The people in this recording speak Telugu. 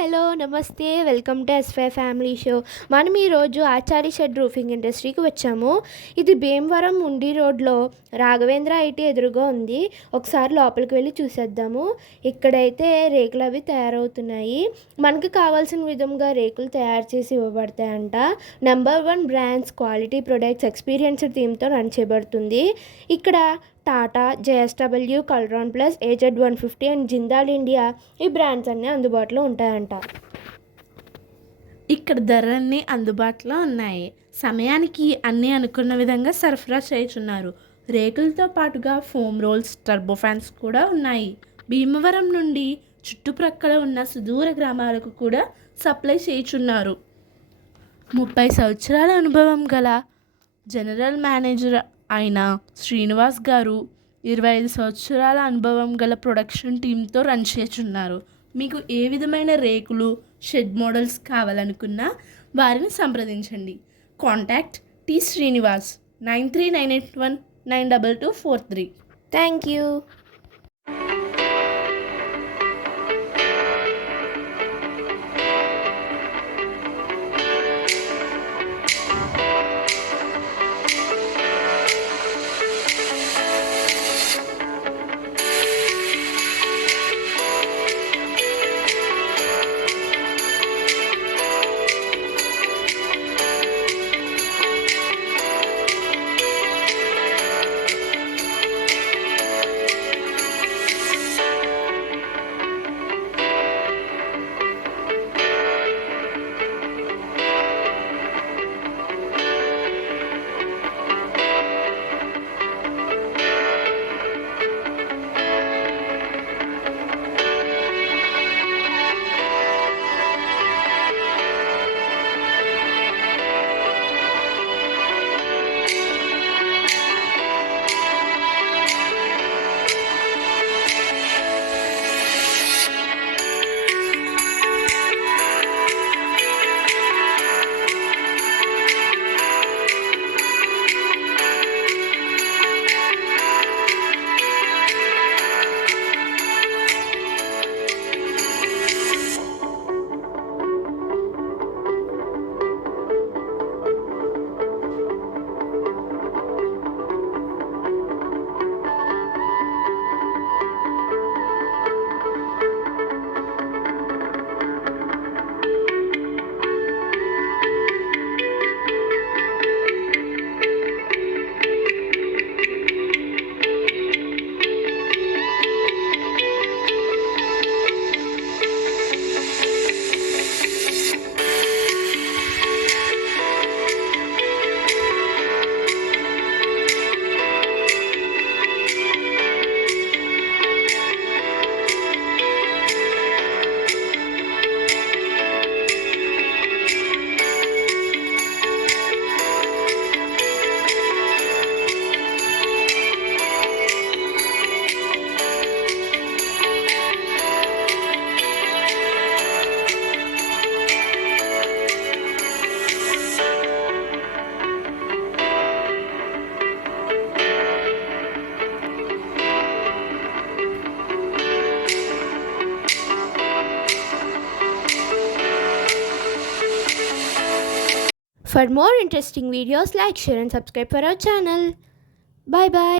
హలో నమస్తే వెల్కమ్ టు ఎస్ఫై ఫ్యామిలీ షో. మనం ఈరోజు ఆచారి షెడ్ రూఫింగ్ ఇండస్ట్రీకి వచ్చాము. ఇది భీమవరం ఉండి రోడ్లో రాఘవేంద్ర ఐటీ ఎదురుగా ఉంది. ఒకసారి లోపలికి వెళ్ళి చూసేద్దాము. ఇక్కడైతే రేకులు అవి తయారవుతున్నాయి. మనకి కావాల్సిన విధంగా రేకులు తయారు చేసి ఇవ్వబడతాయంట. Number 1 brands, quality products, experienced టీమ్తో రన్ చేయబడుతుంది. ఇక్కడ Tata, JSW, Colouron plus, AZ150 and Jindal India ఈ బ్రాండ్స్ అన్నీ అందుబాటులో ఉంటాయంట. ఇక్కడ ధరలన్నీ అందుబాటులో ఉన్నాయి. సమయానికి అన్నీ అనుకున్న విధంగా సరఫరా చేయుచున్నారు. రేకులతో పాటుగా ఫోమ్ రోల్స్, టర్బో ఫ్యాన్స్ కూడా ఉన్నాయి. భీమవరం నుండి చుట్టుప్రక్కల ఉన్న సుదూర గ్రామాలకు కూడా సప్లై చేయుచున్నారు. 30 సంవత్సరాల అనుభవం గల జనరల్ మేనేజర్ అయిన శ్రీనివాస్ గారు 25 సంవత్సరాల అనుభవం గల ప్రొడక్షన్ టీంతో రన్ చేస్తున్నారు. మీకు ఏ విధమైన రేకులు, షెడ్ మోడల్స్ కావాలనుకున్నా వారిని సంప్రదించండి. Contact T Srinivas 9398192243. Thank you. For more interesting videos, like, share and subscribe for our channel. Bye bye.